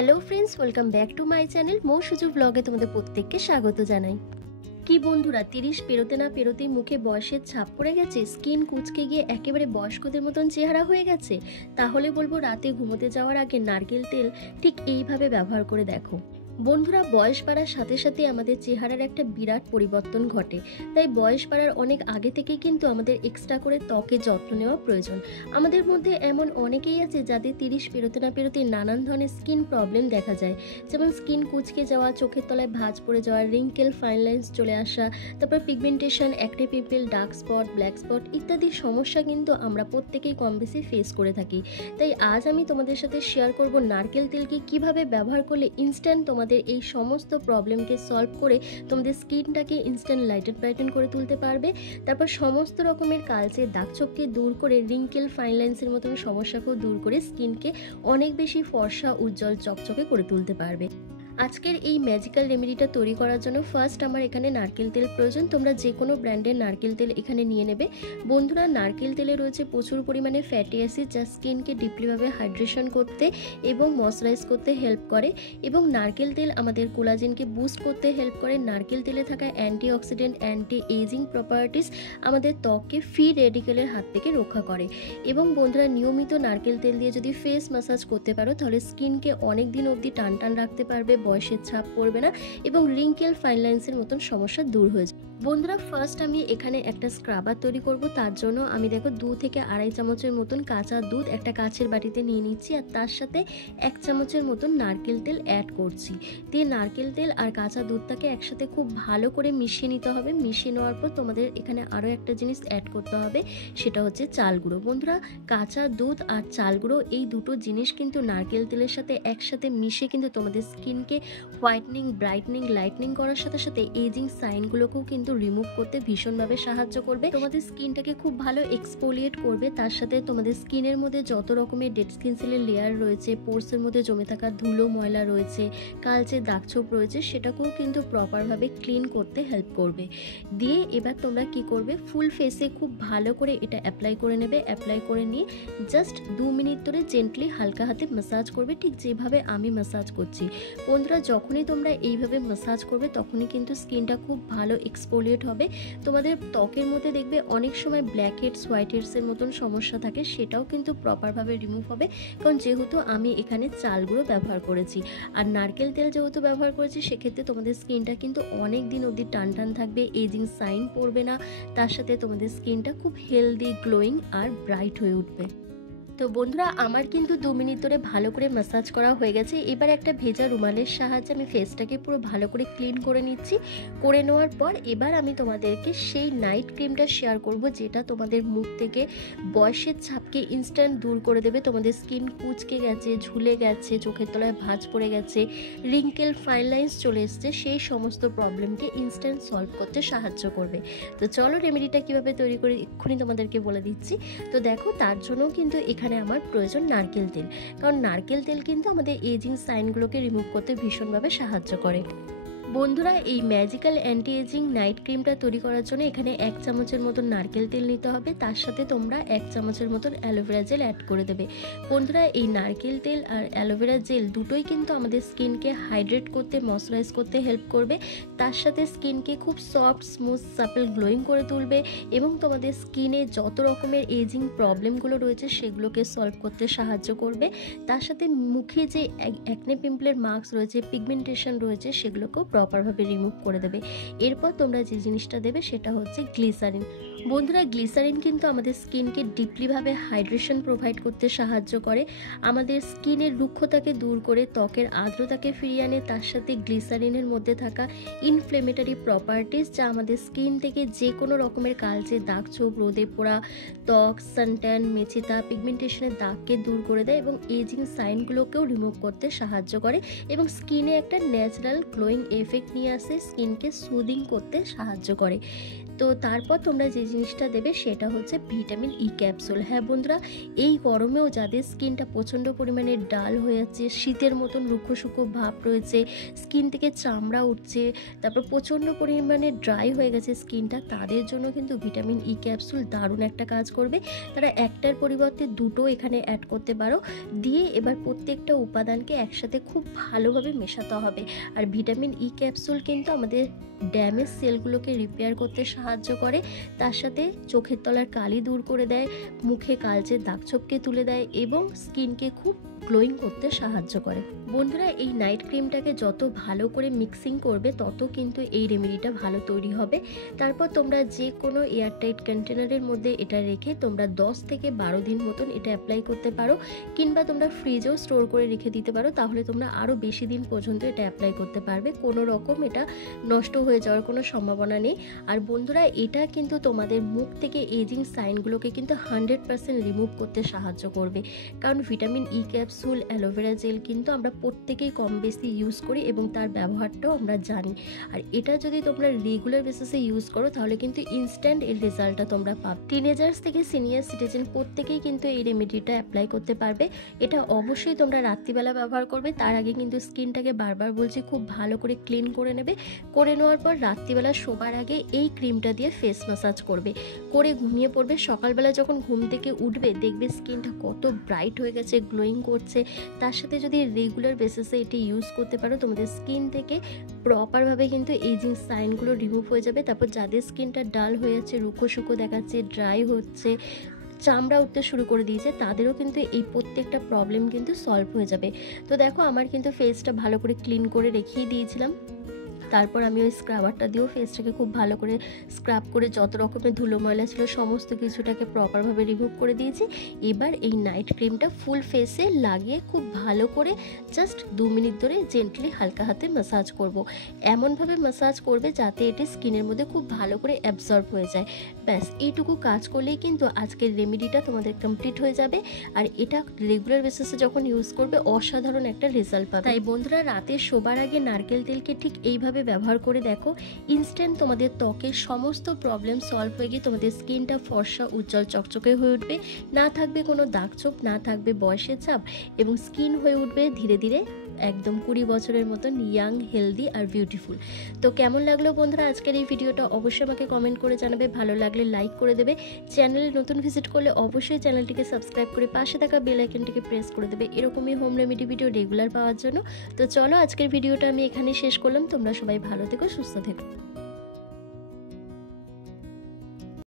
Hello friends, welcome back to my channel মো সুজু ব্লগে তোমাদের প্রত্যেককে স্বাগত জানাই। কি বন্ধুরা, 30 পেরোতে না পেরোতেই মুখে বয়সের ছাপ পড়ে গেছে, স্কিন কুঁচকে গিয়ে একেবারে বয়স্কদের মতন চেহারা হয়ে গেছে? তাহলে বলবো রাতে ঘুমোতে যাওয়ার আগে নারকেল তেল ঠিক এইভাবে ব্যবহার করে দেখো। বন্ধুরা, বয়স বাড়ার সাথে সাথে আমাদের চেহারার একটা বিরাট পরিবর্তন ঘটে। তাই বয়স বাড়ার অনেক আগে থেকেই কিন্তু আমাদের এক্সট্রা করে ত্বকের যত্ন নেওয়া প্রয়োজন। আমাদের মধ্যে এমন অনেকেই আছে যাদের 30 পেরোতে না পেরোতে নানান ধরনের স্কিন প্রবলেম দেখা যায়, যেমন স্কিন কুঁচকে যাওয়া, চোখের তলায় ভাঁজ পড়ে যাওয়া, রিঙ্কেল, ফাইন লাইন্স চলে আসা, তারপর pigmentation, acne pimple, dark spot, black spot ইত্যাদি সমস্যা কিন্তু আমরা প্রত্যেকেই কম বেশি ফেস করে থাকি। তাই আজ আমি তোমাদের সাথে শেয়ার করব নারকেল তেলকে কিভাবে ব্যবহার করলে ইনস্ট্যান্ট তোমাদের এই সমস্ত প্রবলেমকে সলভ করে তোমাদের স্কিনটাকে ইনস্ট্যান্ট লাইটেন করে তুলতে পারবে। তারপর সমস্ত রকমের কালচে দাগছোপকে দূর করে, রিঙ্কেল, ফাইন লাইন্সের মতন সমস্যাকেও দূর করে স্কিনকে অনেক বেশি ফর্সা, উজ্জ্বল, চকচকে করে তুলতে পারবে। আজকের এই ম্যাজিক্যাল রেমেডিটা তৈরি করার জন্য ফার্স্ট আমার এখানে নারকেল তেল প্রয়োজন। তোমরা যে কোনো ব্র্যান্ডের নারকেল তেল এখানে নিয়ে নেবে। বন্ধুরা, নারকেল তেলে রয়েছে প্রচুর পরিমাণে ফ্যাটি অ্যাসিড, যা স্কিনকে ডিপলিভাবে হাইড্রেশন করতে এবং ময়শ্চারাইজ করতে হেল্প করে, এবং নারকেল তেল আমাদের কোলাজেনকে বুস্ট করতে হেল্প করে। নারকেল তেলে থাকা অ্যান্টিঅক্সিডেন্ট, অ্যান্টি এজিং প্রপার্টিস আমাদের ত্বককে ফ্রি রেডিকেলের হাত থেকে রক্ষা করে। এবং বন্ধুরা, নিয়মিত নারকেল তেল দিয়ে যদি ফেস ম্যাসাজ করতে পারো তাহলে স্কিনকে অনেক দিন অবধি টান রাখতে পারবে, বয়সের ছাপ পড়বে না এবং রিঙ্কেল, ফাইন লাইন্সের মতন সমস্যা দূর হয়ে যাবে। বন্ধুরা, ফার্স্ট আমি এখানে একটা স্ক্রাবার তৈরি করব। তার জন্য আমি দেখো 2 থেকে আড়াই চামচের মতন কাঁচা দুধ একটা কাচের বাটিতে নিয়ে নিচ্ছি, আর তার সাথে 1 চামচের মতন নারকেল তেল অ্যাড করছি। দিয়ে নারকেল তেল আর কাঁচা দুধটাকে একসাথে খুব ভালো করে মিশিয়ে নিতে হবে। মিশিয়ে নেওয়ার পর তোমাদের এখানে আরও একটা জিনিস অ্যাড করতে হবে, সেটা হচ্ছে চাল গুঁড়ো। বন্ধুরা, কাঁচা দুধ আর চাল গুঁড়ো এই দুটো জিনিস কিন্তু নারকেল তেলের সাথে একসাথে মিশে কিন্তু তোমাদের স্কিনকে হোয়াইটনিং, ব্রাইটনিং, লাইটনিং করার সাথে সাথে এজিং সাইনগুলোকেও কিন্তু রিমুভ করতে ভীষণভাবে সাহায্য করবে। তোমাদের স্কিনটাকে খুব ভালো এক্সফোলিয়েট করবে। তার সাথে তোমাদের স্কিনের মধ্যে যত রকমের ডেড স্কিন সেলের লেয়ার রয়েছে, পোরসের মধ্যে জমে থাকা ধুলো, ময়লা রয়েছে, কালচে দাগছোপ রয়েছে, সেটাকেও কিন্তু প্রপারভাবে ক্লিন করতে হেল্প করবে। দিয়ে এবার তোমরা কি করবে, ফুল ফেসে খুব ভালো করে এটা অ্যাপ্লাই করে নেবে। অ্যাপ্লাই করে নিয়ে জাস্ট 2 মিনিট ধরে জেন্টলি হালকা হাতে ম্যাসাজ করবে, ঠিক যেভাবে আমি ম্যাসাজ করছি। বন্ধুরা, যখনই তোমরা এইভাবে ম্যাসাজ করবে তখনই কিন্তু স্কিনটা খুব ভালো এক্সফোলিয়েট হবে। তোমাদের ত্বকের মধ্যে দেখবে অনেক সময় ব্ল্যাক হেডস, হোয়াইট হেডসের মতন সমস্যা থাকে, সেটাও কিন্তু প্রপারভাবে রিমুভ হবে, কারণ যেহেতু আমি এখানে চাল গুঁড়ো ব্যবহার করেছি আর নারকেল তেল যেহেতু ব্যবহার করেছি, সেক্ষেত্রে তোমাদের স্কিনটা কিন্তু অনেক দিন অবধি টান থাকবে, এজিং সাইন পড়বে না। তার সাথে তোমাদের স্কিনটা খুব হেলদি, গ্লোয়িং আর ব্রাইট হয়ে উঠবে। তো বন্ধুরা, আমার কিন্তু 2 মিনিট ধরে ভালো করে ম্যাসাজ করা হয়ে গেছে। এবার একটা ভেজা রুমালের সাহায্যে আমি ফেসটাকে পুরো ভালো করে ক্লিন করে নিচ্ছি। করে নেওয়ার পর এবার আমি তোমাদেরকে সেই নাইট ক্রিমটা শেয়ার করব, যেটা তোমাদের মুখ থেকে বয়সের ছাপকে ইনস্ট্যান্ট দূর করে দেবে। তোমাদের স্কিন কুঁচকে গেছে, ঝুলে গেছে, চোখের তলায় ভাঁজ পড়ে গেছে, রিঙ্কেল, ফাইন লাইন্স চলে এসছে, সেই সমস্ত প্রবলেমকে ইনস্ট্যান্ট সলভ করতে সাহায্য করবে। তো চলো রেমেডিটা কীভাবে তৈরি করে এক্ষুনি তোমাদেরকে বলে দিচ্ছি। তো দেখো, তার জন্য কিন্তু এখানে আমার প্রয়োজন নারকেল তেল, কারণ নারকেল তেল কিন্তু আমাদের এজিং সাইনগুলোকে রিমুভ করতে ভীষণভাবে সাহায্য করে। বন্ধুরা, এই ম্যাজিক্যাল অ্যান্টি এজিং নাইট ক্রিমটা তৈরি করার জন্য এখানে 1 চামচের মতন নারকেল তেল নিতে হবে। তার সাথে তোমরা 1 চামচের মতন অ্যালোভেরা জেল অ্যাড করে দেবে। বন্ধুরা, এই নারকেল তেল আর অ্যালোভেরা জেল দুটোই কিন্তু আমাদের স্কিনকে হাইড্রেট করতে, ময়শ্চারাইজ করতে হেল্প করবে। তার সাথে স্কিনকে খুব সফট, স্মুথ, সাপল, গ্লোয়িং করে তুলবে এবং তোমাদের স্কিনে যত রকমের এজিং প্রবলেমগুলো রয়েছে সেগুলোকে সলভ করতে সাহায্য করবে। তার সাথে মুখে যে অ্যাকনে পিম্পলের মার্কস রয়েছে, পিগমেন্টেশন রয়েছে, সেগুলোকেও প্রপারভাবে রিমুভ করে দেবে। এরপর তোমরা যে জিনিসটা দেবে সেটা হচ্ছে গ্লিসারিন। বন্ধুরা, গ্লিসারিন কিন্তু আমাদের স্কিনকে ডিপলিভাবে হাইড্রেশন প্রোভাইড করতে সাহায্য করে, আমাদের স্কিনের রুক্ষতাকে দূর করে ত্বকের আর্দ্রতাকে ফিরিয়ে আনে। তার সাথে গ্লিসারিনের মধ্যে থাকা ইনফ্লেমেটরি প্রপার্টিস, যা আমাদের স্কিন থেকে যে কোনো রকমের কালচে দাগছোপ, রোদে পোড়া ত্বক, সানট্যান, মেচিতা, পিগমেন্টেশনের দাগকে দূর করে দেয় এবং এজিং সাইনগুলোকেও রিমুভ করতে সাহায্য করে এবং স্কিনে একটা ন্যাচারাল গ্লোয়িং এফেক্ট নিয়ে আসে, স্কিনকে সুদিং করতে সাহায্য করে। তো তারপর তোমরা যে জিনিসটা দেবে সেটা হচ্ছে ভিটামিন ই ক্যাপসুল। হ্যাঁ বন্ধুরা, এই গরমেও যাদের স্কিনটা প্রচণ্ড পরিমাণে ডাল হয়ে যাচ্ছে, শীতের মতন রুক্ষ শুকো ভাব রয়েছে, স্কিন থেকে চামড়া উঠছে, তারপর প্রচণ্ড পরিমাণে ড্রাই হয়ে গেছে স্কিনটা, তাদের জন্য কিন্তু ভিটামিন ই ক্যাপসুল দারুণ একটা কাজ করবে। তারা একটার পরিবর্তে দুটো এখানে অ্যাড করতে পারো। দিয়ে এবার প্রত্যেকটা উপাদানকে একসাথে খুব ভালোভাবে মেশাতে হবে। আর ভিটামিন ই ক্যাপসুল কিন্তু আমাদের ড্যামেজ সেলগুলোকে রিপেয়ার করতে সাহায্য করে, তার সাথে চোখের তলার কালি দূর করে দেয়, মুখে কালচে দাগছোপকে তুলে দেয় এবং স্কিনকে খুব গ্লোয়িং করতে সাহায্য করে। বন্ধুরা, এই নাইট ক্রিমটাকে যত ভালো করে মিক্সিং করবে তত কিন্তু এই রেমেডিটা ভালো তৈরি হবে। তারপর তোমরা যে কোনো এয়ারটাইট কন্টেনারের মধ্যে এটা রেখে তোমরা 10 থেকে 12 দিন মতন এটা অ্যাপ্লাই করতে পারো, কিংবা তোমরা ফ্রিজেও স্টোর করে রেখে দিতে পারো। তাহলে তোমরা আরও বেশি দিন পর্যন্ত এটা অ্যাপ্লাই করতে পারবে, কোনো রকম এটা নষ্ট হয়ে যাওয়ার কোনো সম্ভাবনা নেই। আর বন্ধুরা, এটা কিন্তু তোমাদের মুখ থেকে এজিং সাইনগুলোকে কিন্তু 100% রিমুভ করতে সাহায্য করবে। কারণ vitamin E capsule, aloe vera gel কিন্তু আমরা প্রত্যেকেই কম বেশি ইউজ করি এবং তার ব্যবহারটাও আমরা জানি। আর এটা যদি তোমরা রেগুলার বেসিসে ইউজ করো তাহলে কিন্তু ইনস্ট্যান্ট এর রেজাল্টটা তোমরা পাবে। টিনেজার্স থেকে সিনিয়র সিটিজেন প্রত্যেকেই কিন্তু এই রেমেডিটা অ্যাপ্লাই করতে পারবে। এটা অবশ্যই তোমরা রাত্রিবেলা ব্যবহার করবে। তার আগে কিন্তু স্কিনটাকে বারবার বলছি খুব ভালো করে ক্লিন করে নেবে। করে নেওয়ার পর রাত্রিবেলা শোবার আগে এই ক্রিমটা দিয়ে ফেস ম্যাসাজ করবে, করে ঘুমিয়ে পড়বে। সকালবেলা যখন ঘুম থেকে উঠবে দেখবে স্কিনটা কত ব্রাইট হয়ে গেছে, গ্লোয়িং করছে। তার সাথে যদি রেগুলার বেসিসে এটি ইউজ করতে পারো তোমাদের স্কিন থেকে প্রপারভাবে কিন্তু এজিং সাইনগুলো রিমুভ হয়ে যাবে। তারপর যাদের স্কিনটা ডাল হয়ে যাচ্ছে, রুক্ষ শুকো দেখাচ্ছে, ড্রাই হচ্ছে, চামড়া উঠতে শুরু করে দিয়েছে, তাদেরও কিন্তু এই প্রত্যেকটা প্রবলেম কিন্তু সলভ হয়ে যাবে। তো দেখো, আমার কিন্তু ফেসটা ভালো করে ক্লিন করে রেখেই দিয়েছিলাম। তারপর আমি ওই স্ক্রাবারটা দিয়েও ফেসটাকে খুব ভালো করে স্ক্রাব করে যত রকমের ধুলো ময়লা ছিল সমস্ত কিছুটাকে প্রপারভাবে রিমুভ করে দিয়েছি। এবার এই নাইট ক্রিমটা ফুল ফেসে লাগিয়ে খুব ভালো করে জাস্ট 2 মিনিট ধরে জেন্টলি হালকা হাতে ম্যাসাজ করব। এমনভাবে ম্যাসাজ করবে যাতে এটি স্কিনের মধ্যে খুব ভালো করে অ্যাবজর্ব হয়ে যায়। ব্যাস এইটুকু কাজ করলেই কিন্তু আজকের রেমেডিটা তোমাদের কমপ্লিট হয়ে যাবে। আর এটা রেগুলার বেসিসে যখন ইউজ করবে অসাধারণ একটা রেজাল্ট পাবে। তাই বন্ধুরা, রাতে শোবার আগে নারকেল তেলকে ঠিক এইভাবে ব্যবহার করে দেখো, ইনস্ট্যান্ট তোমাদের ত্বকের সমস্ত প্রবলেম সলভ হয়ে গিয়ে তোমাদের স্কিনটা ফর্সা, উজ্জ্বল, চকচকে হয়ে উঠবে। না থাকবে কোনো দাগছোপ, না থাকবে বয়সের ছাপ, এবং স্কিন হয়ে উঠবে ধীরে ধীরে একদম 20 বছরের মতন ইয়াং, হেলদি আর বিউটিফুল। তো কেমন লাগলো বন্ধুরা আজকের এই ভিডিওটা অবশ্যই আমাকে কমেন্ট করে জানাবে। ভালো লাগলে লাইক করে দেবে। চ্যানেলে নতুন ভিজিট করলে অবশ্যই চ্যানেলটিকে সাবস্ক্রাইব করে পাশে থাকা বেল আইকনটিকে প্রেস করে দেবে এরকমই হোম রেমেডি ভিডিও রেগুলার পাওয়ার জন্য। তো চলো, আজকের ভিডিওটা আমি এখানে শেষ করলাম। তোমরা সবাই ভালো থেকো, সুস্থ থেকো।